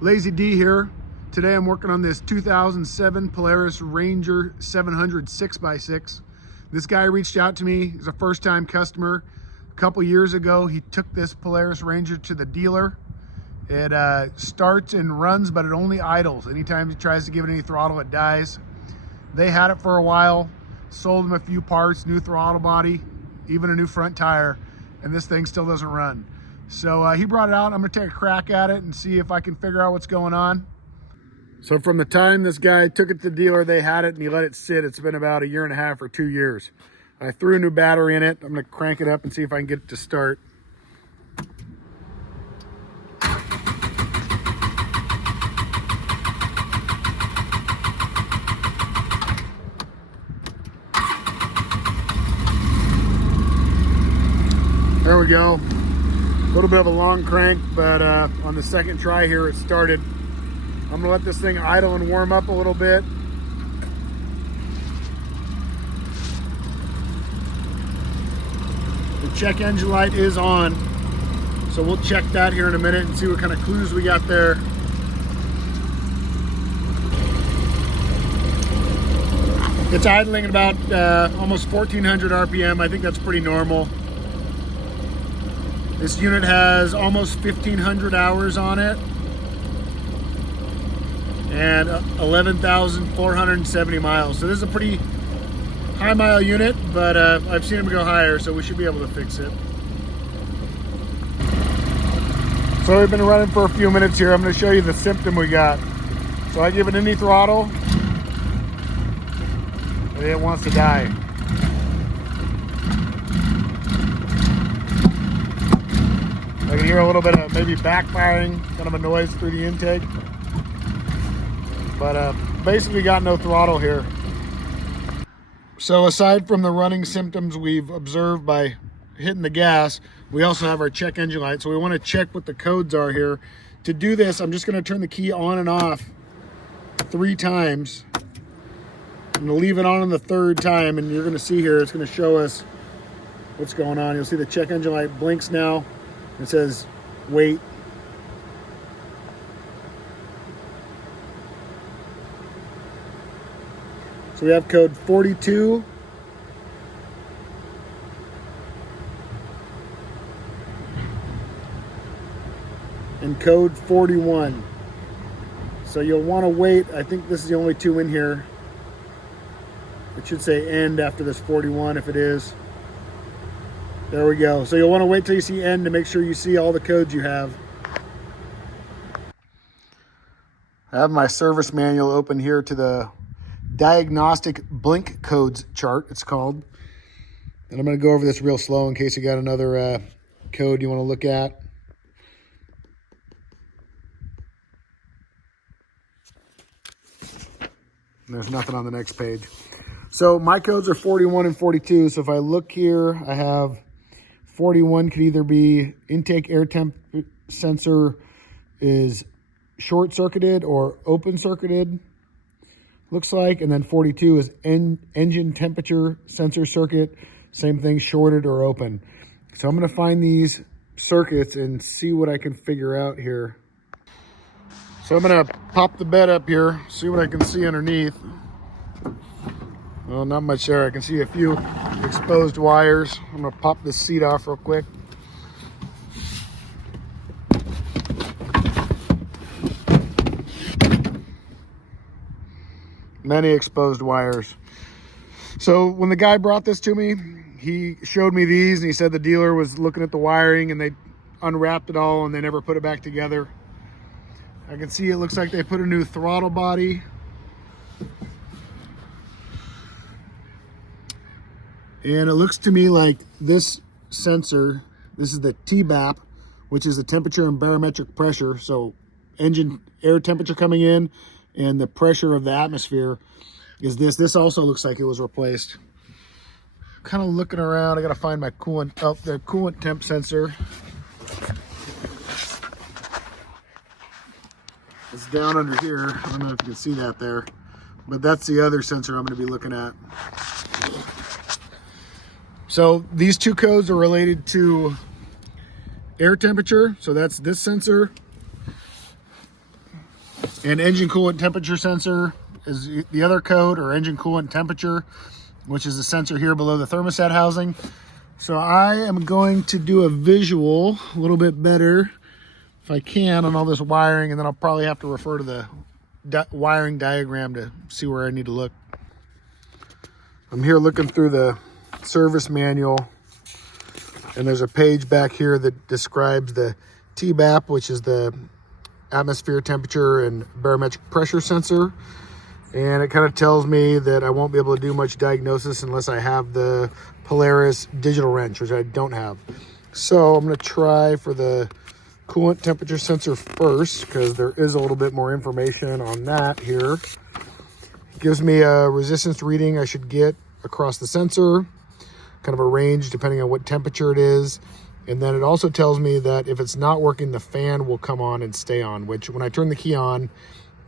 Lazy D here. Today I'm working on this 2007 Polaris Ranger 700 6x6. This guy reached out to me. He's a first-time customer. A couple years ago, he took this Polaris Ranger to the dealer. It starts and runs, but it only idles. Anytime he tries to give it any throttle, it dies. They had it for a while, sold him a few parts, new throttle body, even a new front tire, and this thing still doesn't run. So he brought it out. I'm gonna take a crack at it and see if I can figure out what's going on. So from the time this guy took it to the dealer, they had it and he let it sit. It's been about 1.5 or 2 years. I threw a new battery in it. I'm gonna crank it up and see if I can get it to start. There we go. A little bit of a long crank, but on the second try here, it started. I'm gonna let this thing idle and warm up a little bit. The check engine light is on, so we'll check that here in a minute and see what kind of clues we got there. It's idling at about almost 1400 RPM. I think that's pretty normal. This unit has almost 1,500 hours on it and 11,470 miles. So this is a pretty high mile unit, but I've seen them go higher, so we should be able to fix it. So we've been running for a few minutes here. I'm going to show you the symptom we got. So I give it any throttle and it wants to die. I can hear a little bit of maybe backfiring, kind of a noise through the intake. But basically got no throttle here. So aside from the running symptoms we've observed by hitting the gas, we also have our check engine light. So we want to check what the codes are here. To do this, I'm just going to turn the key on and off 3 times. I'm going to leave it on the 3rd time, and you're going to see here, it's going to show us what's going on. You'll see the check engine light blinks now. It says wait. So we have code 42. And code 41. So you'll want to wait. I think this is the only 2 in here. It should say end after this 41 if it is. There we go. So you'll want to wait till you see end to make sure you see all the codes you have. I have my service manual open here to the diagnostic blink codes chart, it's called. And I'm going to go over this real slow in case you got another code you want to look at. And there's nothing on the next page. So my codes are 41 and 42. So if I look here, I have 41 could either be intake air temp sensor is short circuited or open circuited, looks like. And then 42 is engine temperature sensor circuit, same thing, shorted or open. So I'm going to find these circuits and see what I can figure out here. So I'm going to pop the bed up here, see what I can see underneath. Well, not much there. I can see a few exposed wires. I'm going to pop this seat off real quick. Many exposed wires. So when the guy brought this to me, he showed me these and he said the dealer was looking at the wiring and they unwrapped it all and they never put it back together. I can see it looks like they put a new throttle body. And it looks to me like this sensor, this is the TBAP, which is the temperature and barometric pressure. So engine air temperature coming in and the pressure of the atmosphere is this. This also looks like it was replaced. Kind of looking around, I gotta find my coolant, oh, the coolant temp sensor. It's down under here. I don't know if you can see that there, but that's the other sensor I'm gonna be looking at. So these 2 codes are related to air temperature. So that's this sensor And engine coolant temperature sensor is the other code, or engine coolant temperature, which is the sensor here below the thermostat housing. So I am going to do a visual a little bit better if I can on all this wiring, and then I'll probably have to refer to the wiring diagram to see where I need to look. I'm here looking through the service manual, and there's a page back here that describes the TBAP, which is the atmosphere temperature and barometric pressure sensor. And it kind of tells me that I won't be able to do much diagnosis unless I have the Polaris digital wrench, which I don't have. So I'm going to try for the coolant temperature sensor first, because there is a little bit more information on that here. It gives me a resistance reading I should get across the sensor, kind of a range depending on what temperature it is. And then it also tells me that if it's not working, the fan will come on and stay on, which when I turn the key on,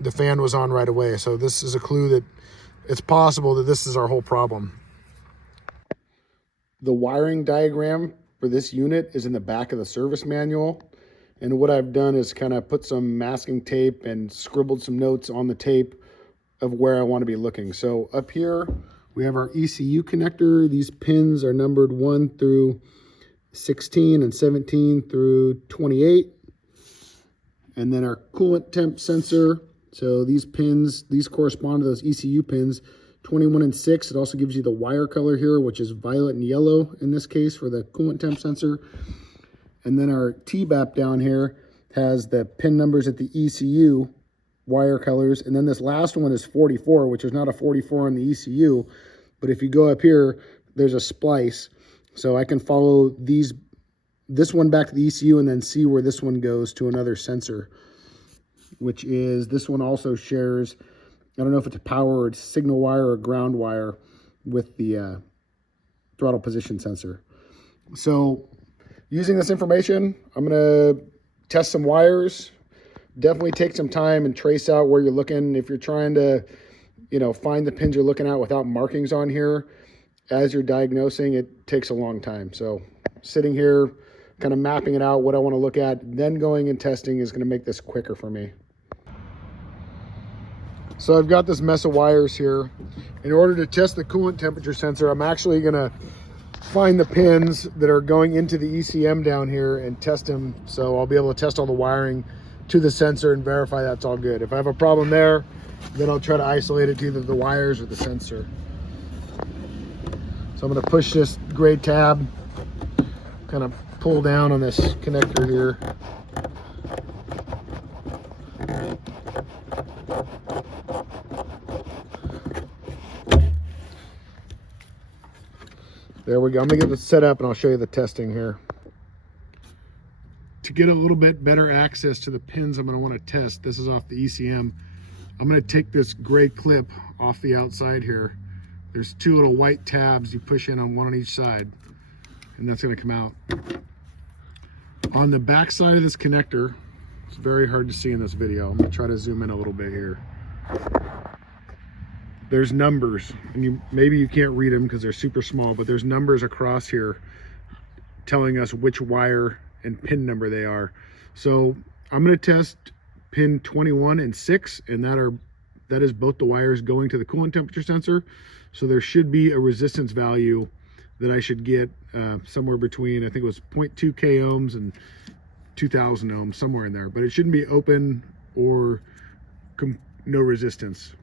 the fan was on right away. So this is a clue that it's possible that this is our whole problem. The wiring diagram for this unit is in the back of the service manual. And what I've done is kind of put some masking tape and scribbled some notes on the tape of where I want to be looking. So up here, we have our ECU connector. These pins are numbered 1 through 16 and 17 through 28. And then our coolant temp sensor. So these pins, these correspond to those ECU pins, 21 and 6. It also gives you the wire color here, which is violet and yellow in this case for the coolant temp sensor. And then our TBAP down here has the pin numbers at the ECU wire colors. And then this last one is 44, which is not a 44 on the ECU. But if you go up here, there's a splice. So I can follow this one back to the ECU and then see where this one goes to another sensor, which is, this one also shares, I don't know if it's a power or it's signal wire or ground wire with the throttle position sensor. So using this information, I'm going to test some wires. Definitely take some time and trace out where you're looking. If you're trying to, find the pins you're looking at without markings on here, as you're diagnosing, it takes a long time. So sitting here, kind of mapping it out, what I want to look at, then going and testing is going to make this quicker for me. So I've got this mess of wires here. In order to test the coolant temperature sensor, I'm actually going to find the pins that are going into the ECM down here and test them. So I'll be able to test all the wiring to the sensor and verify that's all good. If I have a problem there, then I'll try to isolate it to either the wires or the sensor. So I'm going to push this gray tab, kind of pull down on this connector here. There we go. I'm going to get this set up and I'll show you the testing here. To get a little bit better access to the pins I'm going to want to test, this is off the ECM. I'm going to take this gray clip off the outside here. There's 2 little white tabs you push in on one on each side, and that's going to come out. On the back side of this connector, it's very hard to see in this video. I'm going to try to zoom in a little bit here. There's numbers, and maybe you can't read them because they're super small, but there's numbers across here telling us which wire and pin number they are. So I'm going to test pin 21 and 6, and that is both the wires going to the coolant temperature sensor. So there should be a resistance value that I should get somewhere between, I think it was 0.2 k ohms and 2000 ohms, somewhere in there, but it shouldn't be open or no resistance.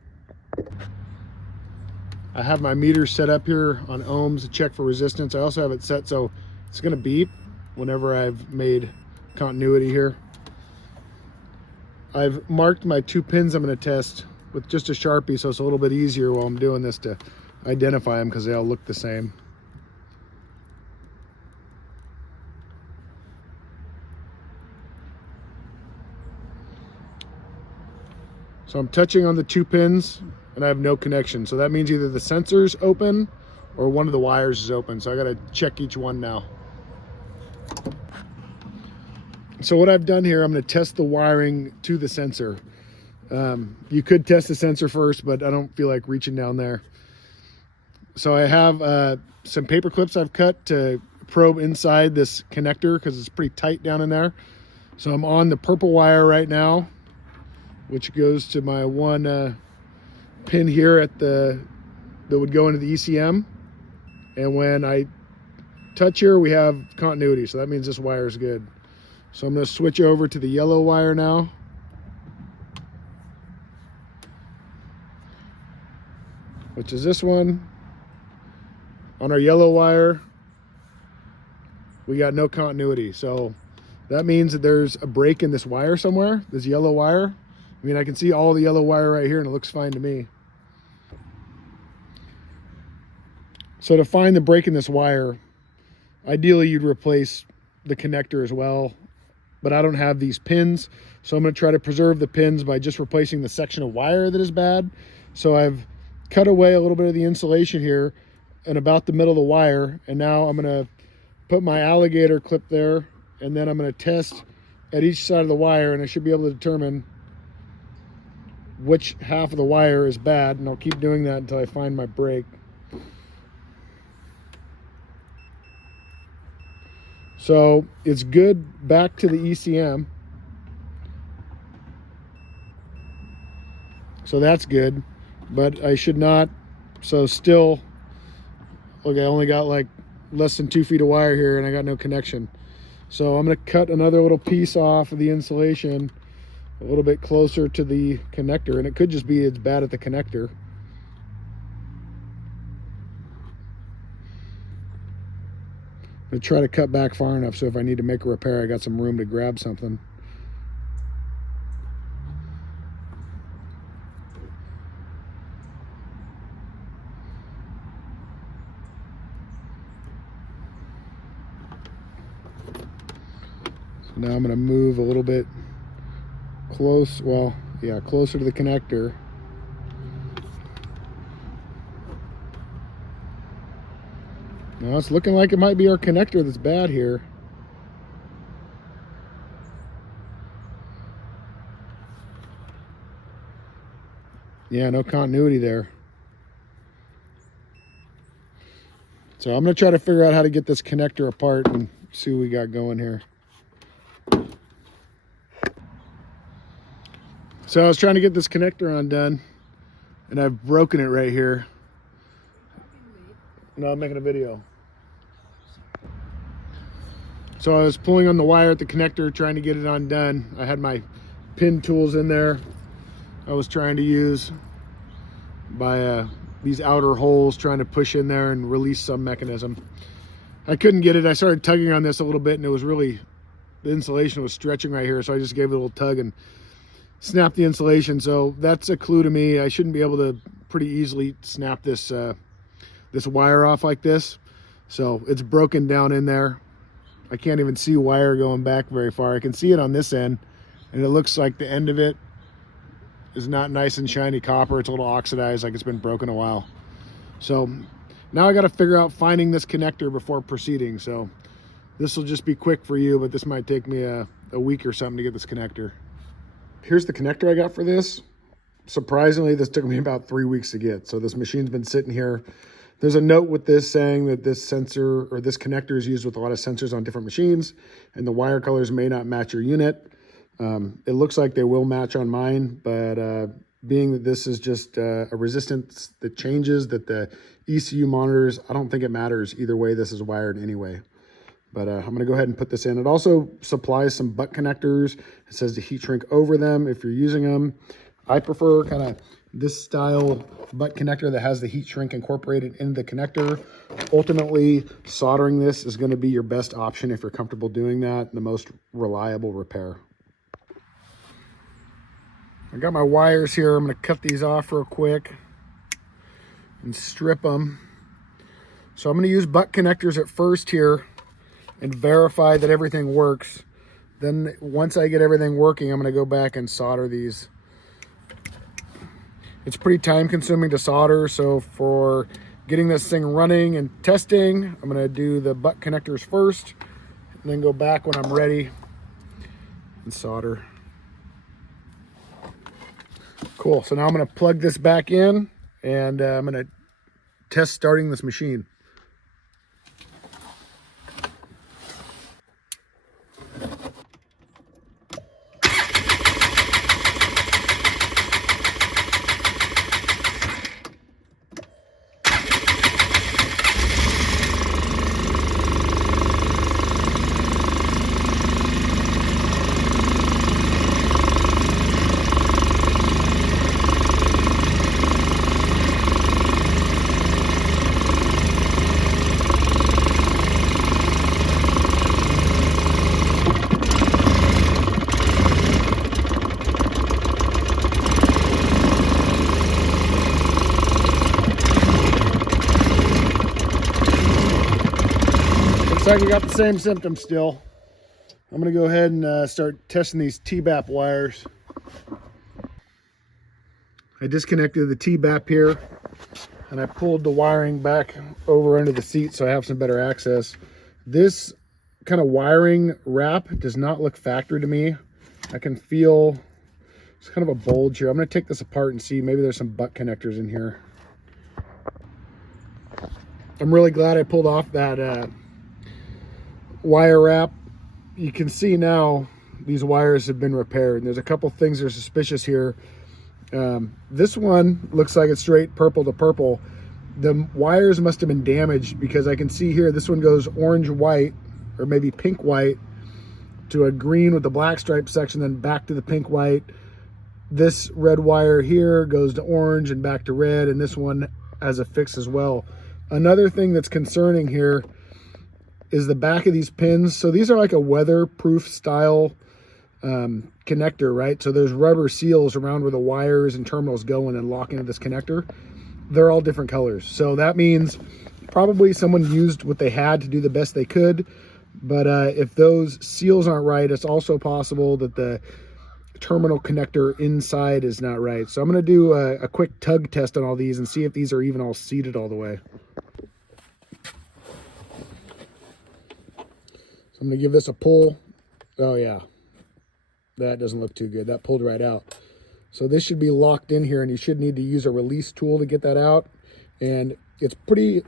I have my meter set up here on ohms to check for resistance. I also have it set so it's going to beep whenever I've made continuity here. I've marked my 2 pins I'm going to test with just a Sharpie, so it's a little bit easier while I'm doing this to identify them because they all look the same. So I'm touching on the 2 pins and I have no connection. So that means either the sensor's open or one of the wires is open. So I got to check each one now. So what I've done here, I'm going to test the wiring to the sensor. You could test the sensor first, but I don't feel like reaching down there. So I have some paper clips I've cut to probe inside this connector because it's pretty tight down in there. So I'm on the purple wire right now, which goes to my one pin here at that would go into the ECM. And when I touch here, we have continuity, so that means this wire is good. So I'm going to switch over to the yellow wire now. Which is this one. On our yellow wire, we got no continuity. So that means that there's a break in this wire somewhere, this yellow wire. I mean, I can see all the yellow wire right here and it looks fine to me. So to find the break in this wire, ideally you'd replace the connector as well, but I don't have these pins. So I'm going to try to preserve the pins by just replacing the section of wire that is bad. So I've cut away a little bit of the insulation here and about the middle of the wire, and now I'm going to put my alligator clip there, and then I'm going to test at each side of the wire, and I should be able to determine which half of the wire is bad, and I'll keep doing that until I find my break. So it's good back to the ECM. So that's good, but I should not, so still, look, I only got like less than 2 feet of wire here and I got no connection. So I'm gonna cut another little piece off of the insulation a little bit closer to the connector, and it could just be it's bad at the connector. I'm gonna try to cut back far enough so if I need to make a repair, I got some room to grab something. So now I'm gonna move a little bit close, well, yeah, closer to the connector. Now it's looking like it might be our connector that's bad here. Yeah, no continuity there. So I'm gonna try to figure out how to get this connector apart and see what we got going here. So I was trying to get this connector undone, and I've broken it right here. No, I'm making a video. So I was pulling on the wire at the connector, trying to get it undone. I had my pin tools in there. I was trying to use by these outer holes, trying to push in there and release some mechanism. I couldn't get it. I started tugging on this a little bit, and it was really, the insulation was stretching right here, so I just gave it a little tug and snapped the insulation. So that's a clue to me. I shouldn't be able to pretty easily snap this this wire off like this. So it's broken down in there. I can't even see wire going back very far. I can see it on this end, and it looks like the end of it is not nice and shiny copper. It's a little oxidized, like it's been broken a while. So now I got to figure out finding this connector before proceeding. So this will just be quick for you, but this might take me a week or something to get this connector. Here's the connector I got for this. Surprisingly, this took me about 3 weeks to get. So this machine's been sitting here. There's a note with this saying that this sensor or this connector is used with a lot of sensors on different machines, and the wire colors may not match your unit. It looks like they will match on mine, but being that this is just a resistance that changes, that the ECU monitors, I don't think it matters either way this is wired anyway. But I'm gonna go ahead and put this in. It also supplies some butt connectors. It says to heat shrink over them if you're using them. I prefer kind of this style butt connector that has the heat shrink incorporated in the connector. Ultimately, soldering this is gonna be your best option if you're comfortable doing that, the most reliable repair. I got my wires here. I'm gonna cut these off real quick and strip them. So I'm gonna use butt connectors at first here and verify that everything works. Then once I get everything working, I'm gonna go back and solder these. It's pretty time consuming to solder, so for getting this thing running and testing, I'm gonna do the butt connectors first and then go back when I'm ready and solder. Cool, so now I'm gonna plug this back in and I'm gonna test starting this machine. Looks like we got the same symptoms still. I'm gonna go ahead and start testing these T-BAP wires. I disconnected the T-BAP here and I pulled the wiring back over under the seat so I have some better access. This kind of wiring wrap does not look factory to me. I can feel it's kind of a bulge here. I'm gonna take this apart and see, maybe there's some butt connectors in here. I'm really glad I pulled off that wire wrap. You can see now these wires have been repaired. And there's a couple things that are suspicious here. This one looks like it's straight purple to purple. The wires must have been damaged because I can see here this one goes orange white, or maybe pink white, to a green with the black stripe section, then back to the pink white. This red wire here goes to orange and back to red, and this one has a fix as well. Another thing that's concerning here is the back of these pins. So these are like a weatherproof style connector, right? So there's rubber seals around where the wires and terminals go and then lock into this connector. They're all different colors. So that means probably someone used what they had to do the best they could. But if those seals aren't right, it's also possible that the terminal connector inside is not right. So I'm going to do a quick tug test on all these and see if these are even all seated all the way. So I'm going to give this a pull. Oh yeah, that doesn't look too good. That pulled right out. So this should be locked in here, and you should need to use a release tool to get that out. And it's a pretty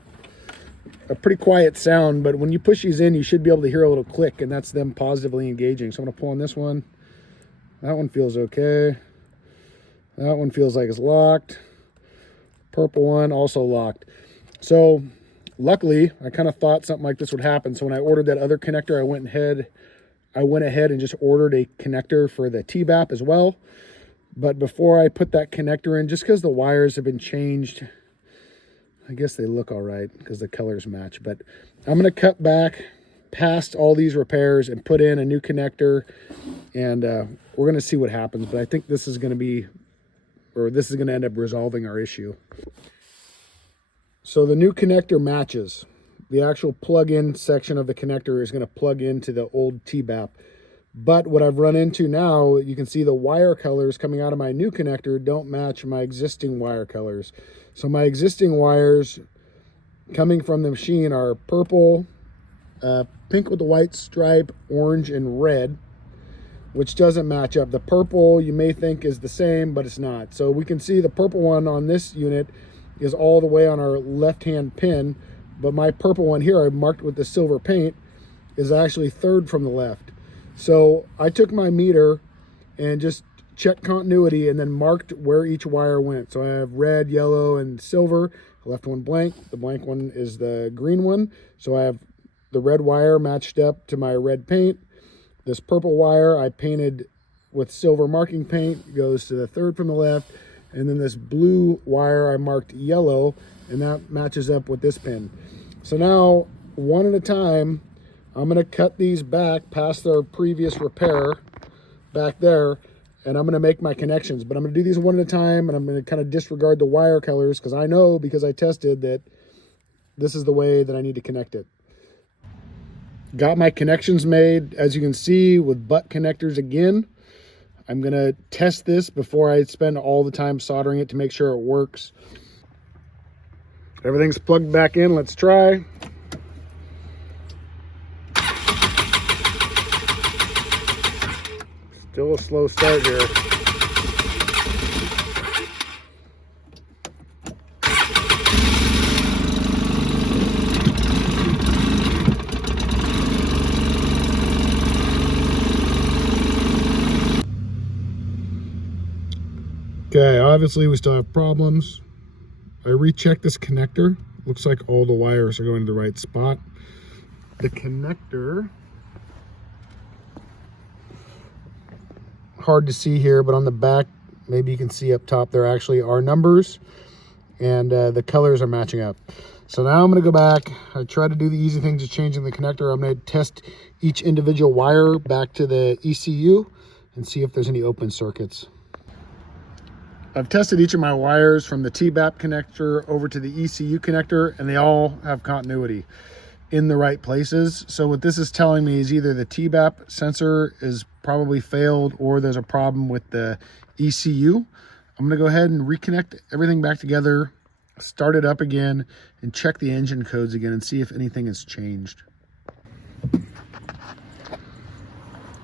quiet sound, but when you push these in, you should be able to hear a little click, and that's them positively engaging. So I'm going to pull on this one. That one feels okay. That one feels like it's locked. Purple one also locked. So luckily, I kind of thought something like this would happen. So when I ordered that other connector, I went ahead and just ordered a connector for the T-BAP as well. But before I put that connector in, just because the wires have been changed, I guess they look all right because the colors match. But I'm going to cut back past all these repairs and put in a new connector, and we're going to see what happens. But I think this is going to end up resolving our issue. So the new connector matches. The actual plug-in section of the connector is going to plug into the old T-BAP. But what I've run into now, you can see the wire colors coming out of my new connector don't match my existing wire colors. So my existing wires coming from the machine are purple, pink with the white stripe, orange, and red, which doesn't match up. The purple you may think is the same, but it's not. So we can see the purple one on this unit is all the way on our left-hand pin, but my purple one here I marked with the silver paint is actually third from the left. So I took my meter and just checked continuity and then marked where each wire went. So I have red, yellow, and silver. The left one blank. The blank one is the green one. So I have the red wire matched up to my red paint. This purple wire I painted with silver marking paint, goes to the third from the left. And then this blue wire I marked yellow, and that matches up with this pin. So now, one at a time, I'm going to cut these back past their previous repair back there, and I'm going to make my connections. But I'm going to do these one at a time, and I'm going to kind of disregard the wire colors because I know, because I tested, that this is the way that I need to connect it. Got my connections made, as you can see, with butt connectors again. I'm going to test this before I spend all the time soldering it to make sure it works. Everything's plugged back in. Let's try. Still a slow start here. Okay, obviously we still have problems. I rechecked this connector. Looks like all the wires are going to the right spot. The connector, hard to see here, but on the back, maybe you can see up top, there actually are numbers, and the colors are matching up. So now I'm going to go back. I try to do the easy things of changing the connector. I'm going to test each individual wire back to the ECU and see if there's any open circuits. I've tested each of my wires from the T-BAP connector over to the ECU connector, and they all have continuity. in the right places. So what this is telling me is either the TBAP sensor is probably failed or there's a problem with the ECU. I'm gonna go ahead and reconnect everything back together, start it up again, and check the engine codes again and see if anything has changed.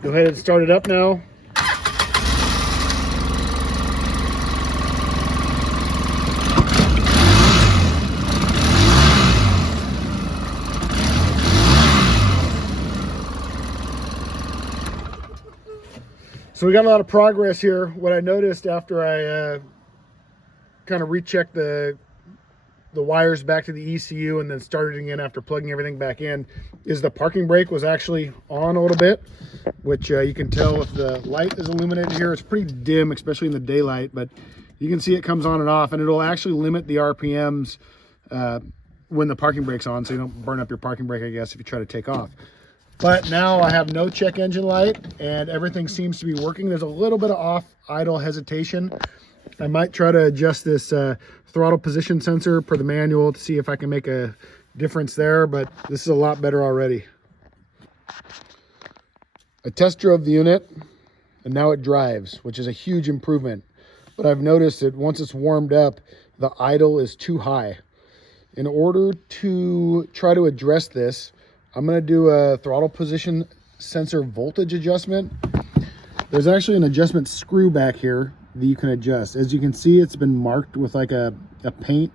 Go ahead and start it up now. So we got a lot of progress here. What I noticed after I kind of rechecked the wires back to the ECU and then started again after plugging everything back in is the parking brake was actually on a little bit, which you can tell if the light is illuminated here. It's pretty dim, especially in the daylight, but you can see it comes on and off, and it'll actually limit the RPMs when the parking brake's on, so you don't burn up your parking brake, I guess, if you try to take off. But now I have no check engine light and everything seems to be working. There's a little bit of off idle hesitation. I might try to adjust this throttle position sensor per the manual to see if I can make a difference there, but this is a lot better already. I test drove the unit and now it drives, which is a huge improvement. But I've noticed that once it's warmed up, the idle is too high. In order to try to address this, I'm going to do a throttle position sensor voltage adjustment. There's actually an adjustment screw back here that you can adjust. As you can see, it's been marked with like a paint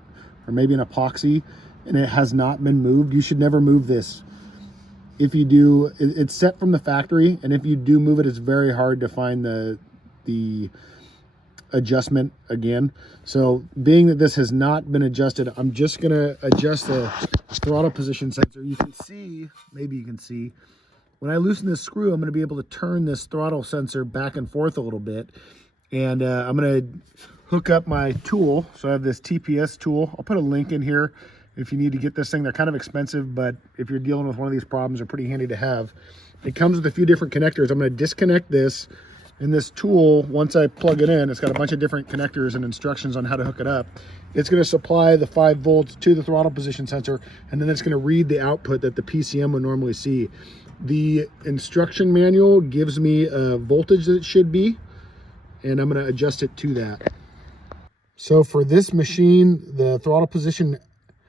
or maybe an epoxy, and it has not been moved. You should never move this. If you do, it's set from the factory, and if you do move it, it's very hard to find the adjustment again. So being that this has not been adjusted, I'm just gonna adjust the throttle position sensor. You can see, maybe you can see, when I loosen this screw, I'm gonna be able to turn this throttle sensor back and forth a little bit. And I'm gonna hook up my tool. So I have this TPS tool. I'll put a link in here if you need to get this thing. They're kind of expensive, but if you're dealing with one of these problems, they're pretty handy to have. It comes with a few different connectors. I'm gonna disconnect this. And this tool, once I plug it in, it's got a bunch of different connectors and instructions on how to hook it up. It's going to supply the 5 volts to the throttle position sensor, and then it's going to read the output that the PCM would normally see. The instruction manual gives me a voltage that it should be, and I'm going to adjust it to that. So for this machine, the throttle position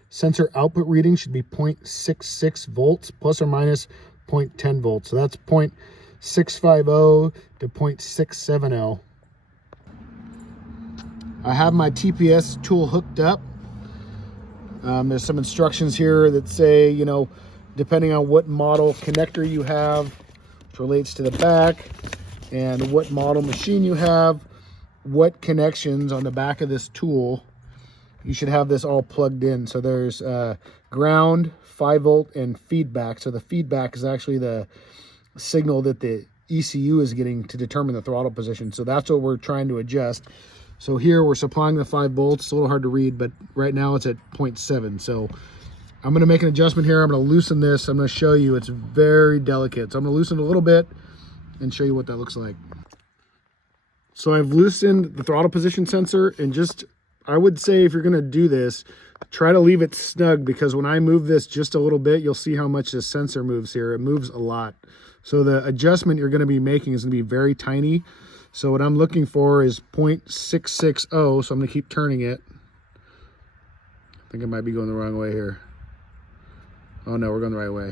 sensor output reading should be 0.66 volts plus or minus 0.10 volts. So that's 0.650 to 0.670. I have my TPS tool hooked up. There's some instructions here that say, you know, depending on what model connector you have, which relates to the back, and what model machine you have, what connections on the back of this tool, you should have this all plugged in. So there's ground, 5 volt, and feedback. So the feedback is actually the signal that the ECU is getting to determine the throttle position. So that's what we're trying to adjust. So here we're supplying the 5 volts. It's a little hard to read, but right now it's at 0.7. So I'm going to make an adjustment here. I'm going to loosen this. I'm going to show you. It's very delicate. So I'm going to loosen it a little bit and show you what that looks like. So I've loosened the throttle position sensor, and just, I would say if you're going to do this, try to leave it snug, because when I move this just a little bit, you'll see how much this sensor moves here. It moves a lot. So the adjustment you're going to be making is going to be very tiny. So what I'm looking for is 0.660. So I'm going to keep turning it. I think I might be going the wrong way here. Oh no, we're going the right way.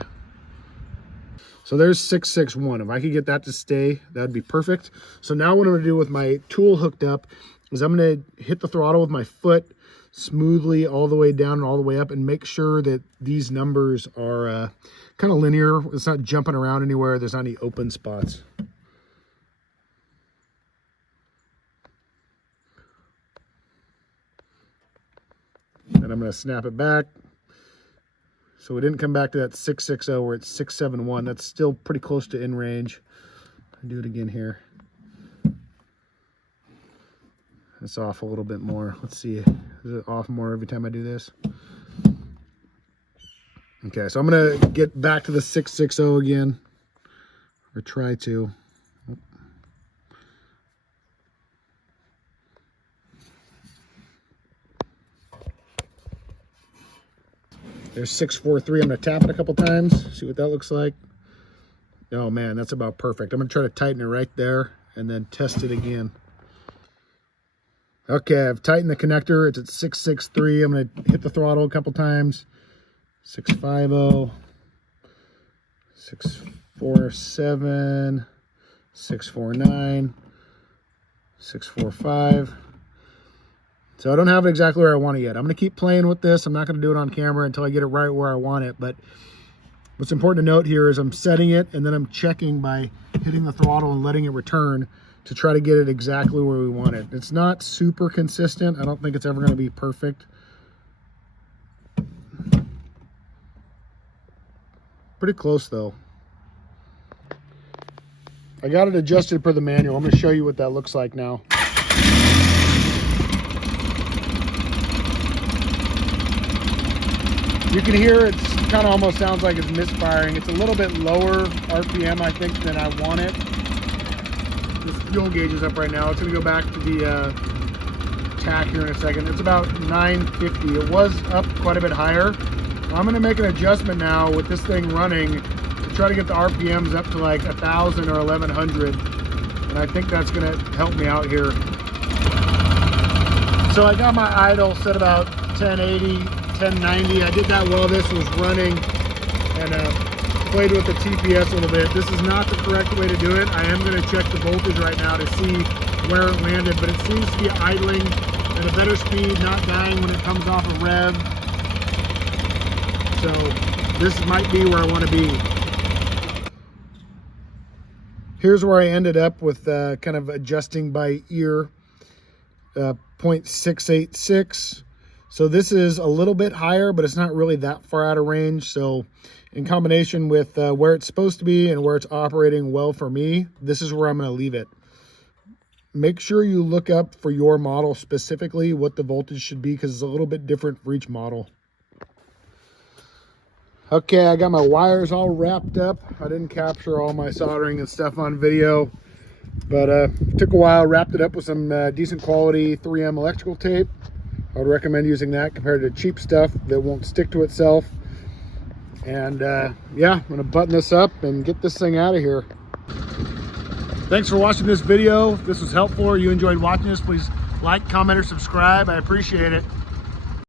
So there's 661. If I could get that to stay, that'd be perfect. So now what I'm going to do with my tool hooked up is I'm going to hit the throttle with my foot smoothly all the way down and all the way up, and make sure that these numbers are kind of linear. It's not jumping around anywhere. There's not any open spots. And I'm going to snap it back. So we didn't come back to that 660, we're at 671. That's still pretty close to in range. I'll do it again here. It's off a little bit more. Let's see, is it off more every time I do this? Okay, so I'm gonna get back to the 660 again, or try to. There's 643. I'm gonna tap it a couple times, see what that looks like. Oh man, that's about perfect. I'm gonna try to tighten it right there and then test it again. Okay, I've tightened the connector. It's at 663. I'm gonna hit the throttle a couple times. 650, 647, 649, 645. So I don't have it exactly where I want it yet. I'm gonna keep playing with this. I'm not gonna do it on camera until I get it right where I want it. But what's important to note here is I'm setting it and then I'm checking by hitting the throttle and letting it return to try to get it exactly where we want it. It's not super consistent. I don't think it's ever gonna be perfect. Pretty close though. I got it adjusted per the manual. I'm gonna show you what that looks like now. You can hear it's kind of almost sounds like it's misfiring. It's a little bit lower RPM, I think, than I want it. This fuel gauge is up right now. It's gonna go back to the tack here in a second. It's about 950. It was up quite a bit higher. I'm gonna make an adjustment now with this thing running to try to get the RPMs up to like 1,000 or 1,100. And I think that's gonna help me out here. So I got my idle set about 1080. 1090. I did that while this was running and played with the TPS a little bit. This is not the correct way to do it. I am going to check the voltage right now to see where it landed, but it seems to be idling at a better speed, not dying when it comes off a rev. So this might be where I want to be. Here's where I ended up with kind of adjusting by ear, 0.686. So this is a little bit higher, but it's not really that far out of range. So in combination with where it's supposed to be and where it's operating well for me, this is where I'm going to leave it. Make sure you look up for your model specifically what the voltage should be, because it's a little bit different for each model. Okay, I got my wires all wrapped up. I didn't capture all my soldering and stuff on video, but took a while, wrapped it up with some decent quality 3M electrical tape. I would recommend using that compared to cheap stuff that won't stick to itself. And yeah, I'm gonna button this up and get this thing out of here. Thanks for watching this video. If this was helpful or you enjoyed watching this, please like, comment, or subscribe. I appreciate it.